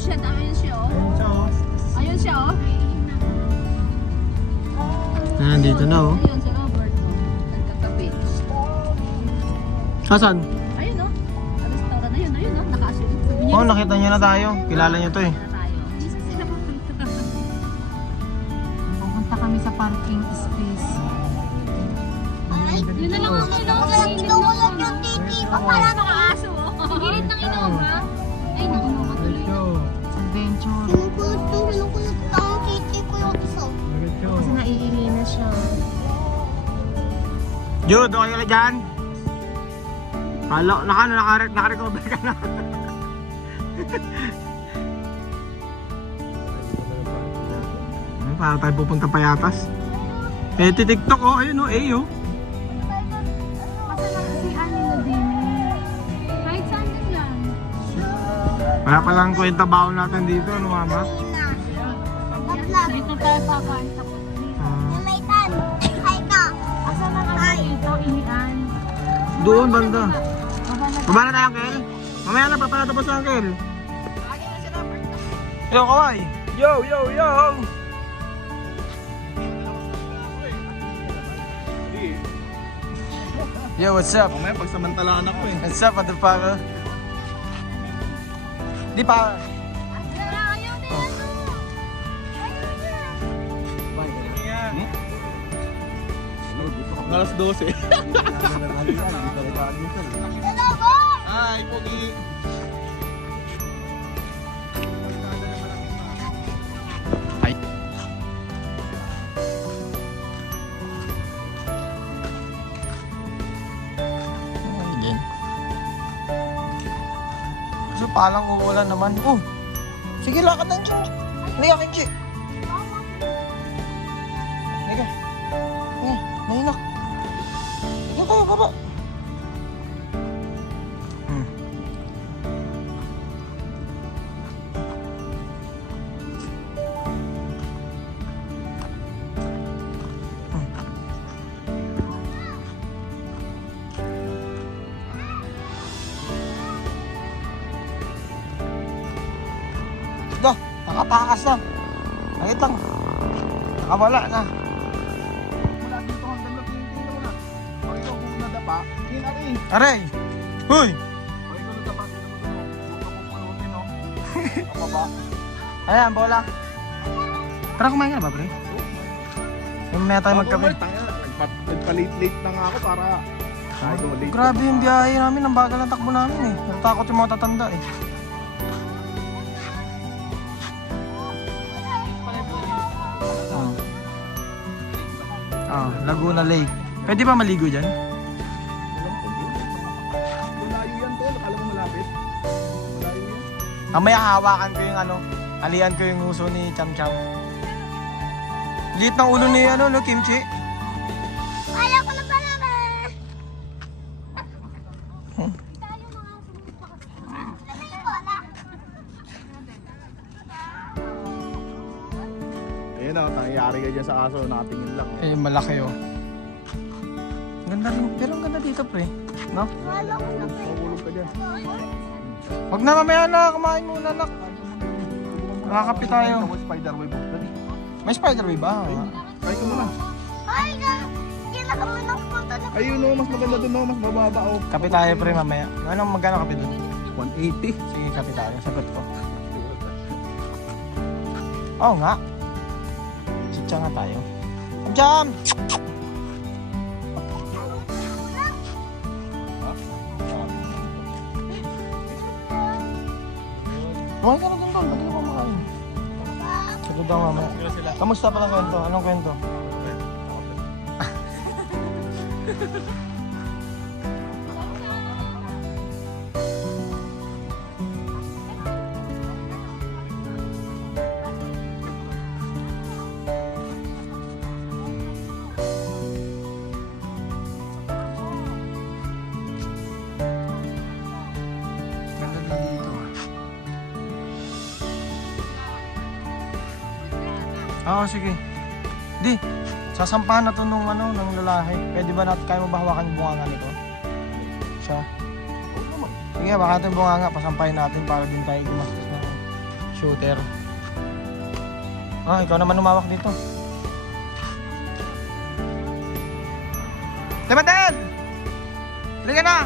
siya, ayun siya oh. Ayun siya oh. Ayun siya oh. Nandito na oh. Ayun si Robert oh. Nagkakape. Asan? Ayun oh. Ang restaurant na yun, ayun oh. Nakasunod. Sabi niya, Oh, nakita niyo na tayo. Kilala niyo to eh. na tayo. Isa sila pupunta. Pupunta kami sa parking space. Yun na lang ang ilong sa gilid ng yung titi ko para nakaaso oh. Sa gilid ng ilong ha. Ay, nakuha ko tuloy. Adventure. Kinukulit lang ang titi ko yung isa. Kasi naiingi na siya. Jude, okay ka dyan? Halo, naka-recover ka na. Para tayo pupunta Payatas. Eh, titiktok oh, ayun oh, eh oh. Kasi lang si Annie na din. Kahit saan din yan. Wala palang kwenta baon natin dito, ano mama? Dito tayo pakaan sa May tan. Hi ka. Asa na kami dito, inian. Doon, banda. Baba na Baba na tayo, Kel. Mamaya na, papatapos na, Kel. Yo, kaway. Yo, yo, yo. Yo, what's up? Mamaya pagsamantalaan ako eh. What's up, motherfucker? Di pa. ayaw na yan Ang alas 12. Hello, boss! Hi, Pogi. Ay. Again. So palang uulan naman. Oh. Sige, lakad ng Chi. Hindi akin, Chi. Sige. Nahinak. Sige tayo, baba. Dah, nakatakas na. Nakit lang. Nakawala na. Mula dito hanggang na tingin mo na. Pag ikaw kung nadapa, tingin ari. Aray! Huy! Pag ikaw nadapa, tingin mo doon. Huwag ka pupulutin no. Ang baba. Ayan, bola. Tara, kumain ka na ba, pre? Mamaya tayo magkape. Nagpa-late na nga ako para... late. Grabe yung biyahe namin. Ang bagal ng takbo namin eh. Natakot yung mga tatanda eh. Laguna Lake. Pwede ba maligo dyan? Malayo yan to. Nakala mo malapit. Malayo yan. Mamaya hawakan ko yung ano. Alian ko yung uso ni Cham Cham. Liit ng ulo ni ano, no, Kimchi. Ayaw ko na pala na. Ayun na, nangyayari ka dyan sa aso. Nakatingin lang. Eh, malaki oh. Ganda rin. Pero ang ganda dito, pre. No? Ayaw ko na pala. Pagulog ka dyan. Wag na, mamaya na. Kumain muna, nak. Nakakapi tayo. May spider web. May spider wave ba? Try ko muna. Ay, kailan ka muna pupunta na. Ayun no, mas maganda dun no. Mas mababa oh. Kape tayo, pre, mamaya. Anong magkano kape dun? 180. Sige, kape tayo. Sagot ko. Oo nga. Sitsa nga tayo. Jam! Kumain ka na dun doon. Ba't hindi mo makain? Sagot daw mamaya. Kamusta pa lang kwento? Anong kwento? Ganda din dito. Oo, sige. Di, sasampahan na to nung ano, ng lalaki. Pwede ba natin, kaya mo ba hawakan yung bunganga nito? Siya. Sige, baka natin bunganga, pasampahin natin para din tayo gumastos na Shooter. Ah, ikaw naman umawak dito. Timadel! Halika na!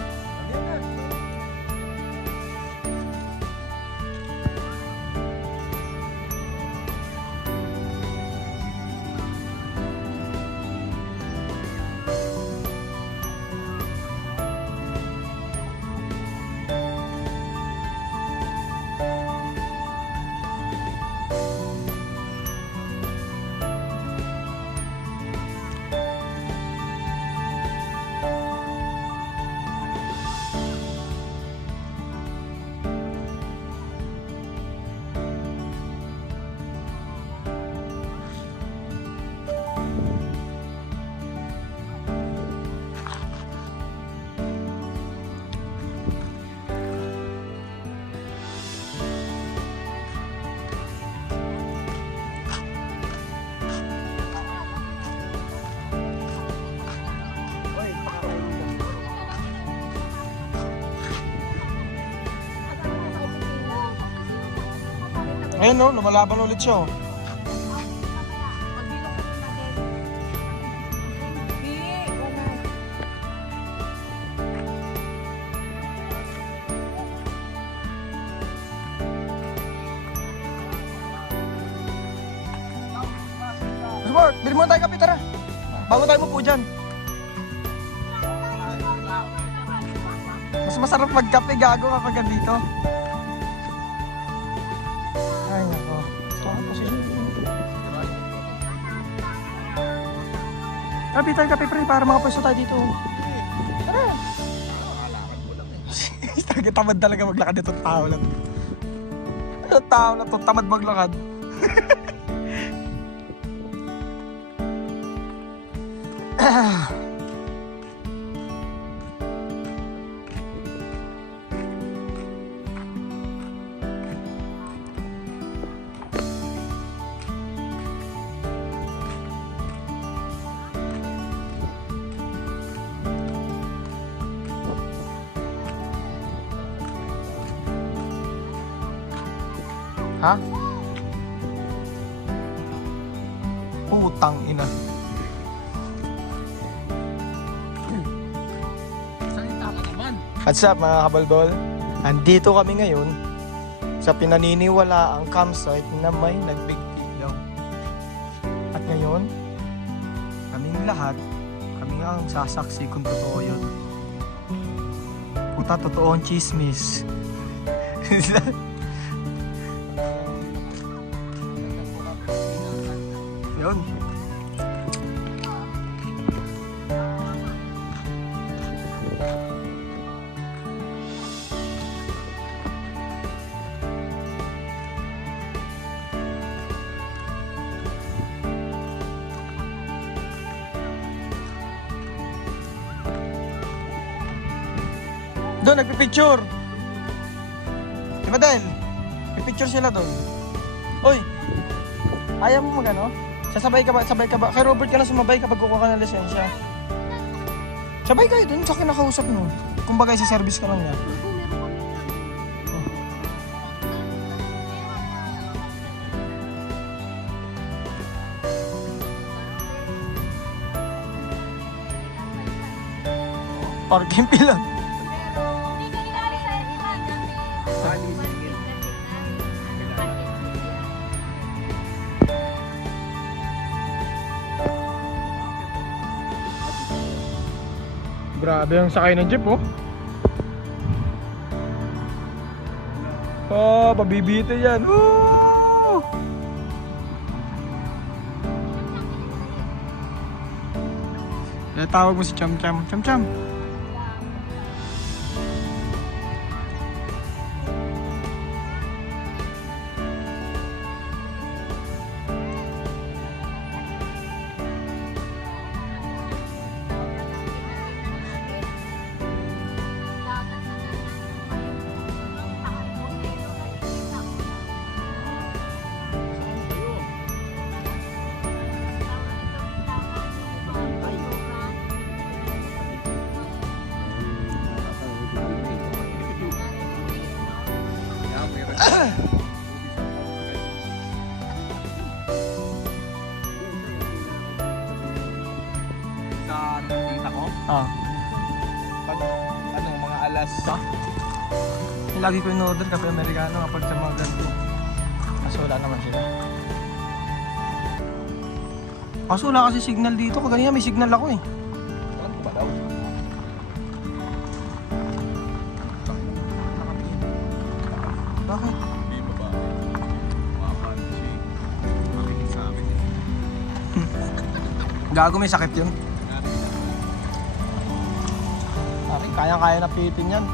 Ayun no, lumalaban ulit siya oh. Smart, bili muna tayo kape, tara. Bago tayo po dyan. Mas masarap magkape, gago kapag dito. Ay, nako. Saan po siya? Kape tayo, kape pre, para makapwesto tayo dito. Tara. Tamad talaga maglakad itong tao lang. Itong tao lang, itong tamad maglakad. Ha? Putang ina. Salita ka naman. What's up mga kabalbol? Andito kami ngayon sa pinaniniwalaang campsite na may nagbigtilaw. At ngayon, kaming lahat, kami nga ang sasaksi kung totoo yun. Puta, totoo ang chismis. Yun. Doon, nagpipicture. Diba dahil? Pipicture sila doon. Uy, ayaw mo magano? Sasabay ka ba? Sabay ka ba? Kay Robert ka lang sumabay kapag kukuha ka ng lisensya. Sabay kayo doon sa kinakausap mo. Kumbaga si service ka lang niya. Parking pila. Grabe ang sakay ng jeep oh. Oh, pabibito yan. Woo! Tawag mo si Cham Cham. Cham Cham. Ah. Pag, ano, mga alas. Yung lagi ko in-order kape Amerikano kapag sa mga ganito. Kaso wala naman sila. Kaso wala kasi signal dito. Kaganina may signal ako eh. Ano ba daw? Bakit? Hindi ba ba? Mga pansi. Makinig sa akin. Gago, may sakit yun. Akin, kaya-kaya na pitin yan.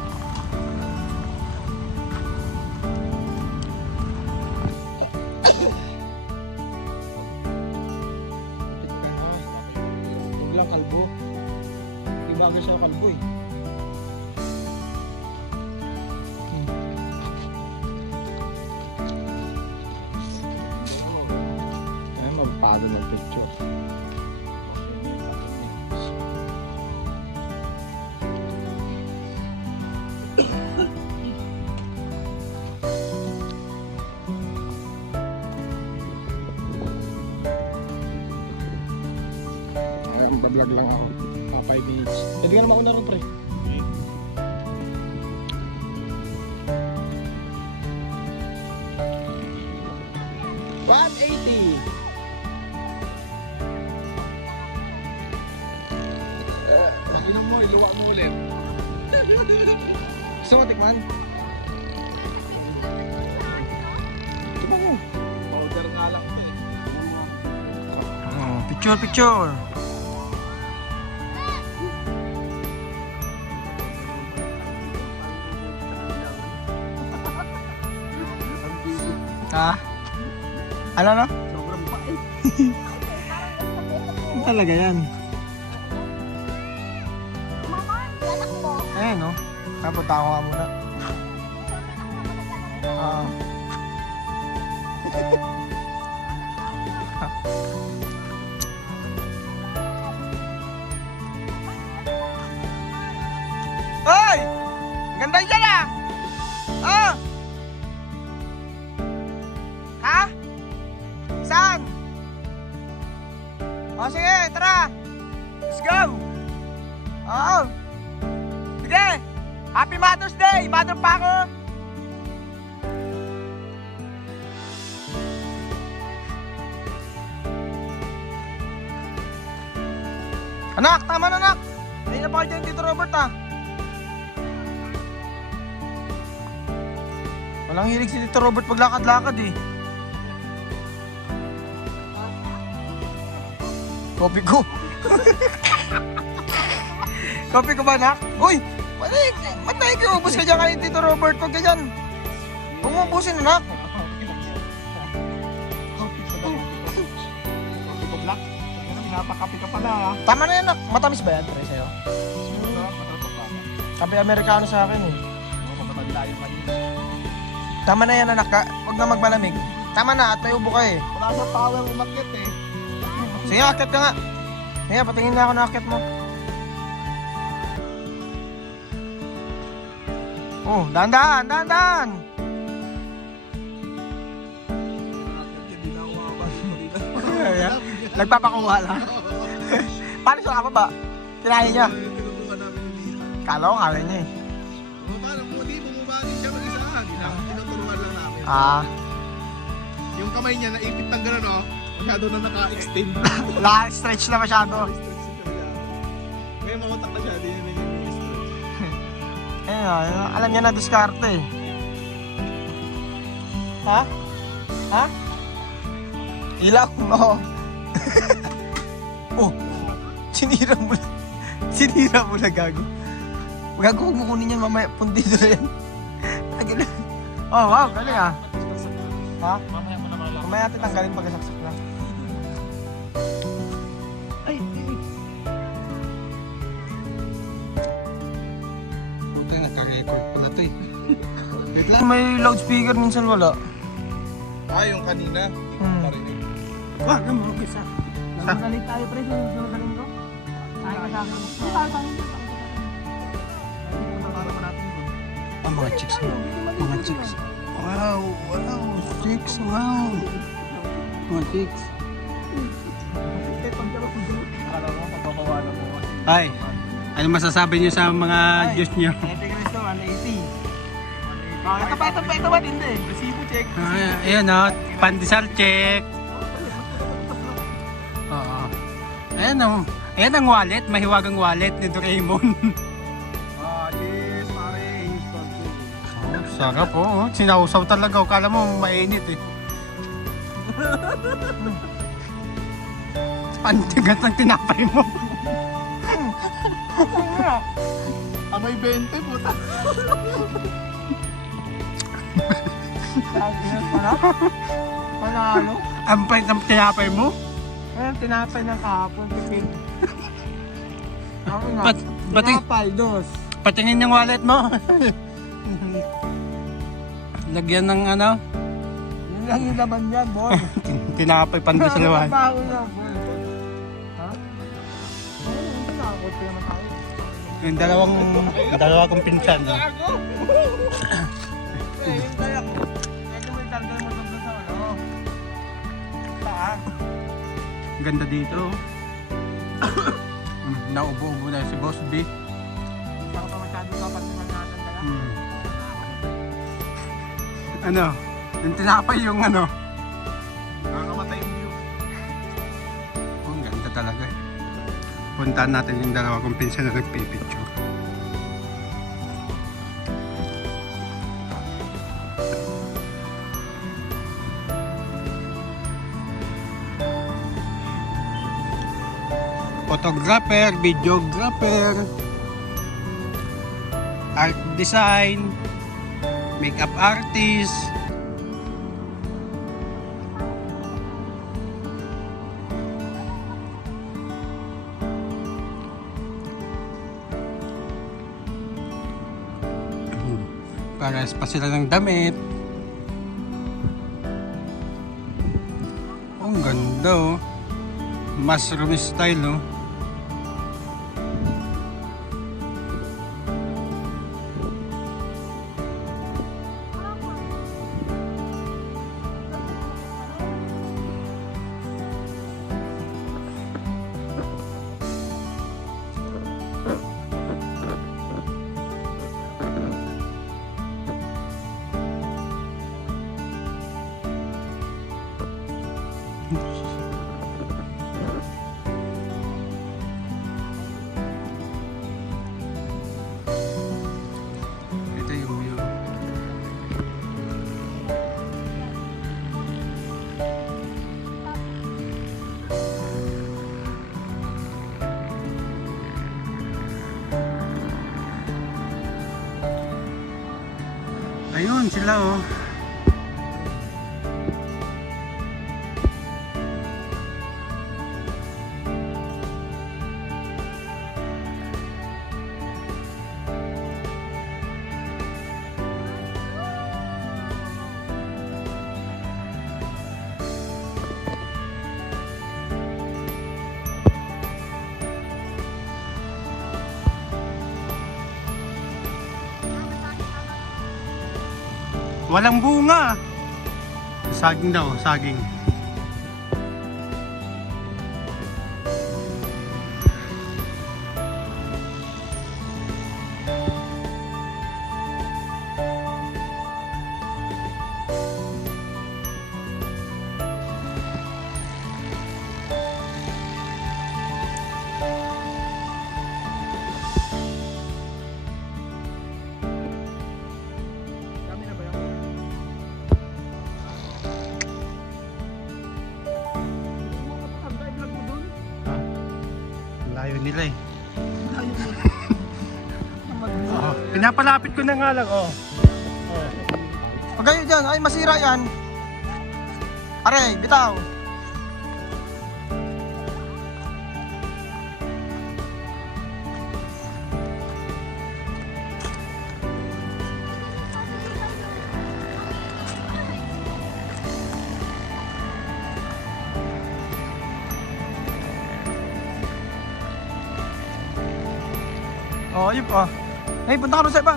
Huwag lang kalbo. Di ba agad siya kalbo eh. Ay, magpalo ng picture. Ay, bablog lang ako. 5 minutes. Pwede ka na mauna rin, pre. Pakinom mo, iluwa mo ulit. Gusto mo tikman? Tikman mo. Powder nga lang. Oh, picture, picture. Ah? Ano no? Sobrang pait. Ano talaga yan? Mama, anak mo. Eh no? Napunta ako nga muna. Ah. Hoy! Ganda yan ah! Oh! Ha? Saan? O sige, tara! Let's go! Oo! Sige! Happy Mother's Day! Mother pa ako! Anak! Tama na anak! Hindi na pa kayo dyan, Tito Robert ah! Walang hilig si Tito Robert maglakad-lakad eh. Kopi ko. Kopi ko ba, anak? Uy! Ba't nakikiubos ka dyan kay Tito Robert? Huwag ka dyan. Huwag mo ubusin, anak. Black. Pinapakapi ka pala ha. Tama na yan, anak. Matamis ba yan, pre, sa'yo? Kape Amerikano sa akin eh. Matanda yung kanina. Tama na yan, anak. Huwag na magmalamig. Tama na, at may ubo ka eh. Wala sa power umakyat eh. Sige, akit ka nga. Sige, patingin na ako na akit mo. Oh, dahan-dahan, dahan-dahan. Nagpapakuha lang. Paano siya kapaba? Kinaya niya. Kala ko, kala niya eh. Paano mo? Di bumabagi siya mag-isa. Tinuturuan lang namin. Ah, Yung kamay niya naipit ng gano'n oh. Masyado na naka-extend. stretch na masyado. Ngayon mamatak na siya. Di na yung stretch. Ayun, alam niya na diskarte eh. Ha? Ha? Ilaw mo. Oh, sinira mo na. Sinira mo na, gago. Gago, huwag mo kunin yan mamaya. Pundido na yan. Oh, wow, galing ah. Ha? Mamaya mo na malaki. Mamaya natin tanggalin pagkasaksak na. Ay, puta, nagka-record pala to eh. Wait lang. May loudspeaker minsan wala. Ah, yung kanina. Hmm. Parinig. Wag na mga kisa. Nagagalit tayo pre, sunod na linggo. Tayo ka sa akin. Hindi tayo tayo. Ang mga chicks mo. Mga chicks. Wow, wow, chicks, wow. Mga chicks. Akala mo, pagpapawalan mo. Hi. Ano masasabi niyo sa mga juice niyo? Ate Cristo, 180. Ito ba din eh. Resibo check. Ayan o, pandesal check. Oo. Ayan o. Ayan ang wallet, mahiwagang wallet ni Doraemon. Yes, pare. Oh, sarap po. Oh. Sinausaw talaga. Kala mo mainit eh. Pantigat ng tinapay mo. Amay 20, puta. Panalo. Ang pait ng tinapay mo. Ayan, tinapay ng kahapon. Tipid. Ako nga. Bating, Tinapay, dos. patingin yung wallet mo. Lagyan ng ano, Yun lang yung laman yan, boy. tinapay pandesal Ano wallet. ba ako na, boy? Ha? Hindi na ako. Ito naman tayo. Yung dalawa kong pinsan. No? Yung kaya ko. Medyo may tanggal mo doon sa ano. Saan? Ganda dito. Naubo-ubo na si Boss B. Hindi ako pa masyado dapat naman natin dala. Ano? Yung tinapay yung ano. Nakakamatay yung view. Oh, ang ganda talaga eh. Puntahan natin yung dalawa kong pinsan na nagpipicture. Photographer, videographer, art design, makeup artist. Pares pa sila ng damit. Oh, ang ganda oh. Mushroom style oh. Ito yung view. Ayun sila oh. Walang bunga. Saging daw, saging. Dami na ba yan? Layo nila eh. Pinapalapit ko na nga lang oh. Huwag kayo dyan. Ay, masira yan. Are, bitaw. Oh, ayun pa. Hey, punta ka rin sa iba.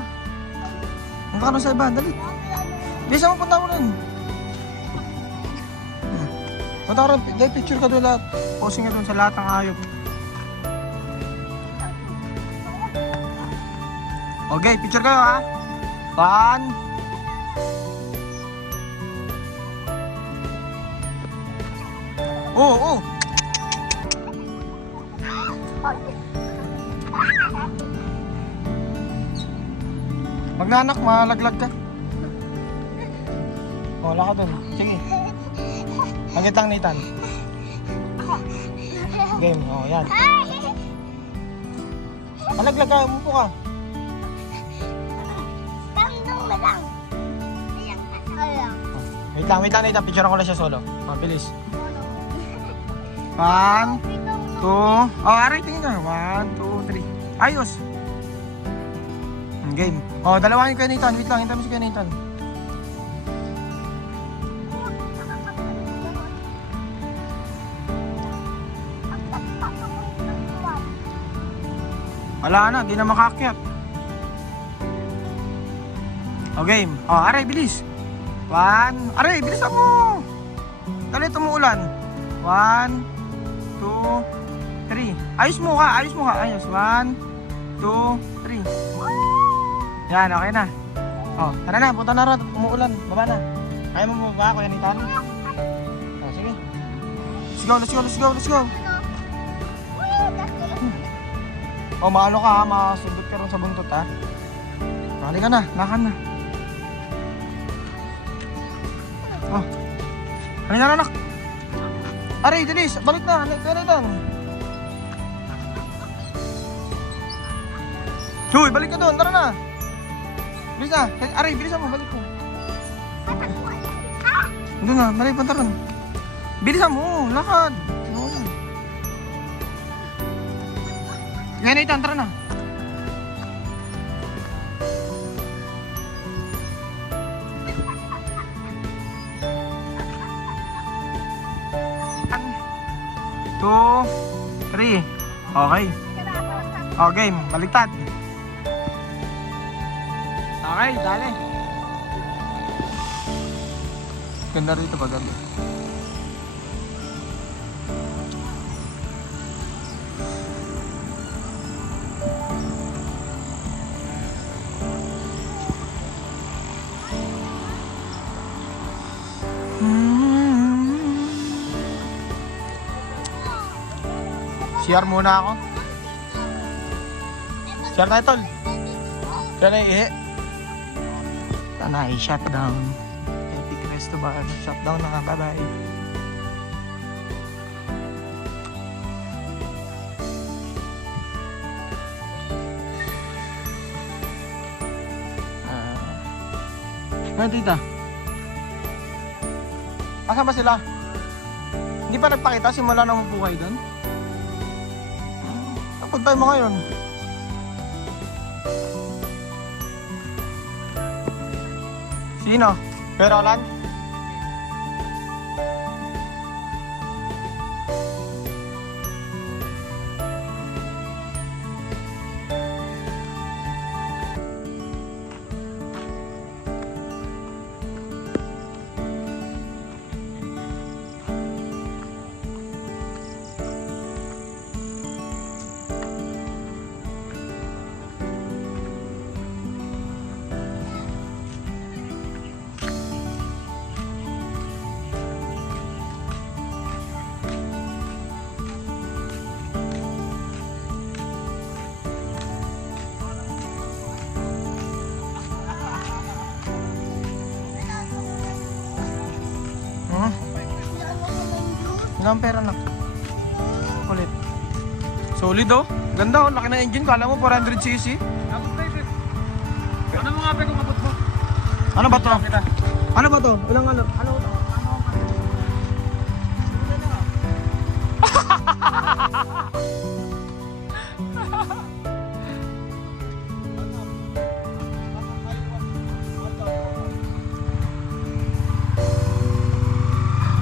Punta ka rin sa iba, dali. Bisa mo, punta mo rin. Punta ka rin, dahil picture ka doon lahat. Posing ka doon sa lahat ng hayop. Okay, picture kayo ha. 1. Oh. Magnanak, malaglag ka. Oh, wala ka dun. Sige. Magitang nitan. Game, oh, yan. Malaglag ka, umupo ka. Tandang na lang. Ayan. Wait lang, Nathan. Picture ko lang siya solo. Mabilis. 1, 2. Oh, aray, tingin ka. 1, 2, 3. Ayos. Game. Oh, dalawahin kayo, Nathan. Wait lang, hintayin mo si kayo, Nathan. Wala na, di na makakyat. Oh, game. Oh, aray, bilis. 1. Aray, bilisan mo. Dali, tumuulan. 1, 2, 3. Ayos mo ka. Ayos. 1, 2, 3. Yan, okay na. Oh, tara na, punta na ron. Umuulan. Baba na. Kaya mo bumaba, Kuya Nathan? Oh, sige. Let's go. Oh, maano ka ha, masundot ka ron sa buntot ha. Kali ka na, lakad na. Oh. Ano na, anak? Aray, Denise, balik na. Kaya na doon. Huy, balik ka doon, tara na. Bilis na. Aray, bilisan mo, balik mo. Doon na, balik, punta ron. Bilisan mo, lakad. Kaya na, Ethan, tara na. Two, 3. Okay. Oh, game. Baliktad. Okay, dali. Ganda rito pa, ganda. CR muna ako. CR tayo, tol. Kaya na ihi. Tanay, shutdown. Epic Resto Bar. Shutdown na. Bye-bye. Ano, tita? Asan ba sila? Hindi pa nagpakita? Simula nang umupo kayo doon? Punta mo ngayon. Sino? Perolan? Ilang pera na? Kulit. Solid oh. Ganda oh. Laki na engine. Kala mo 400cc. Ano mga pe kung abot mo? Ano ba to? Ano ba to? Ilang ano? Ano to?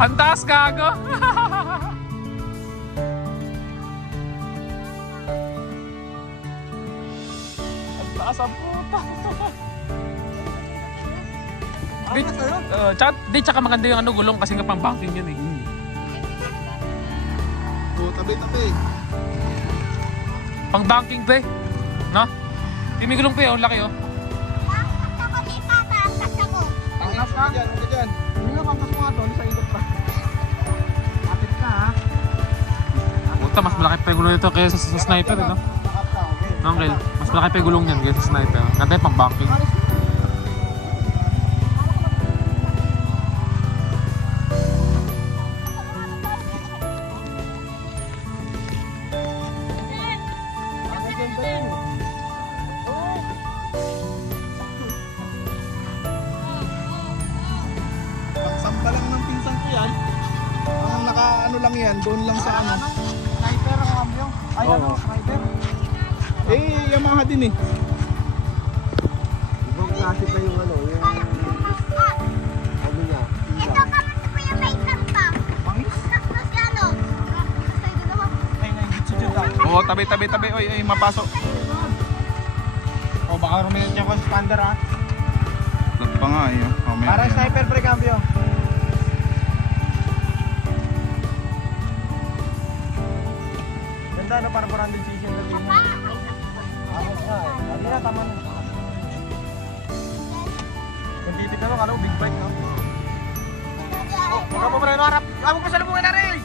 Ang taas, gago! Ang taas ang puta! Tsaka maganda yung gulong kasi nga pang banking yun eh. Oo, tabi. Pang banking pre, no? Timigulong pa yun, laki oh. Angkat ako dito, angkat ako. Angkas ka? Huwag ka dyan. Hindi na, angkas mo nga doon. Sa ilot pa. Kapit ka ha. Puta, mas malaki pa yung gulong nito kaysa sa sniper, no? Nakap ka, okay. No, Uncle? Mas malaki pa yung gulong niyan kaysa sa sniper. Ganda yung pang-banking. Ang ganda yun. Pagsamba lang ng pinsan ko yan. Ang naka-ano lang yan, doon lang sa ano. Sniper ang cambio. Ay, Oo. ano, sniper. Eh, Yamaha din eh. Ibang klase pa yung ano, yung ano niya. Ito kapit ko yung may tampang. Mangis? Tapos ano? Sa'yo din naman. Ay, naingit si Judah. Oo, tabi. Oy, mapasok. O, baka ruminat niya ko sa Pander, ha? Lat pa nga eh. Oh, may Para sniper pre cambio. Ganda no, para 400cc yung dating mo. Ako nga eh. Hindi na, tama na. Yung titig na no, kala ko big bike no? Oh, baka pa pre, no harap. Amo pa sa lubungan na rin!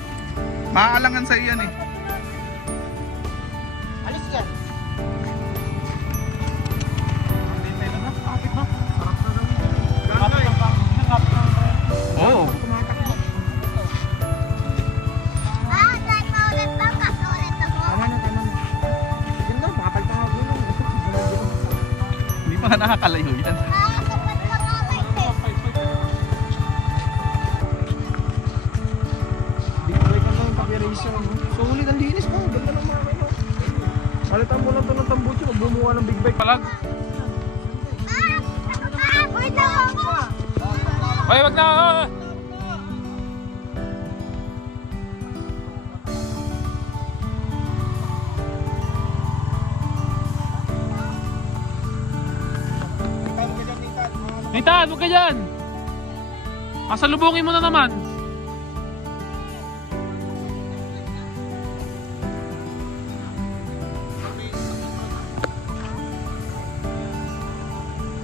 Maaalangan sa iyan eh. Alis dyan. Hindi tayo na, kapit no? Sarap na lang. Ganda eh. Oo. Try pa ulit lang. Kaso ulit ako. Tama na. Ganda, makapal pa nga gulong. Hindi pa nga nakakalayo yan. Kapag lang ulit eh. Big bike ang lang pag-eraser no? Sulit ang linis mo, ganda ng mga no? Palitan mo lang ito ng tambucho, bumuha ng big bike. Palag. Wait lang ako. Oy, wag na! Nitan, huwag ka dyan! Pasalubungin mo na naman.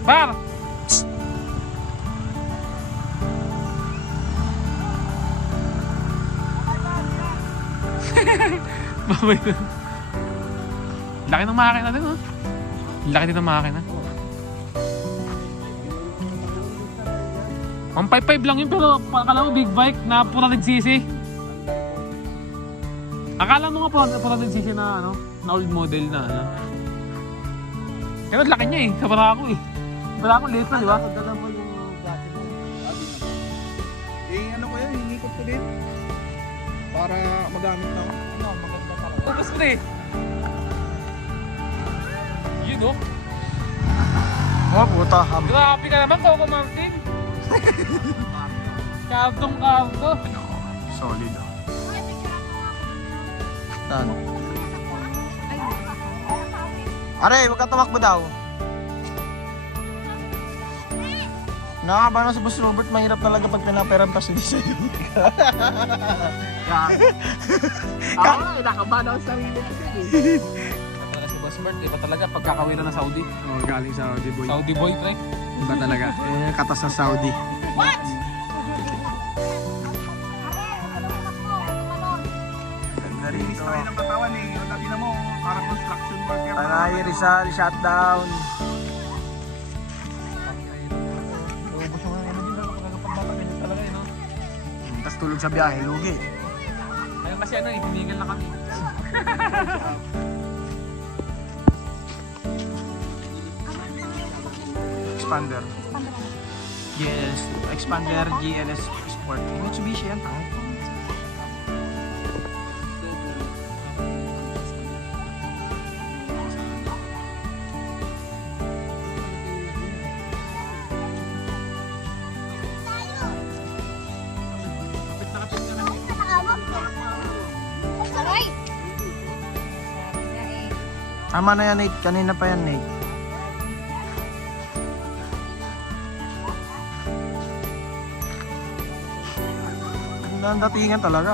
Par! Babay na. Laki ng makina din, oh. Laki din ng makina. 155 lang yun, pero akala mo big bike na 400cc. Akala mo nga 400cc na ano, na old model na ano. Kaya laki niya eh, sabara ako eh. Sabara ako liit na, di ba? Dala mo yung gato mo. Eh, ano ko yan, hinikot ko din. Para magamit na. Ano, maganda talaga. Ubus mo na eh. Yun oh. Oh, puta. Grabe ka naman, Coco Martin. Kabdong-kabdo. Solid. Saan? Are, huwag ka tumakbo daw. Nakakaba na si Boss Robert, mahirap talaga pag pinaperam pa si Disay. Ako nga, nakabahan ako sa sarili ko din eh. Talaga si Boss Bert, iba talaga pagkakawiran ng Saudi. Oh, galing sa Saudi boy. Saudi boy, pre. Iba talaga. Eh, katas ng Saudi. Narinis pa rin ang katawan eh. Wala din mo, parang construction worker. Tanay, Rizal, shutdown. Ubus yung mga energy na talaga pagbabaganyan talaga eh, no? Tapos tulog sa biyahe, lugi. Ayun kasi ano eh, tinigil na kami. Expander. Yes, Expander GLS Sport. Mitsubishi yan. Aray! Tama na yan, Nate. Kanina pa yan, Nate. Ang datingan talaga.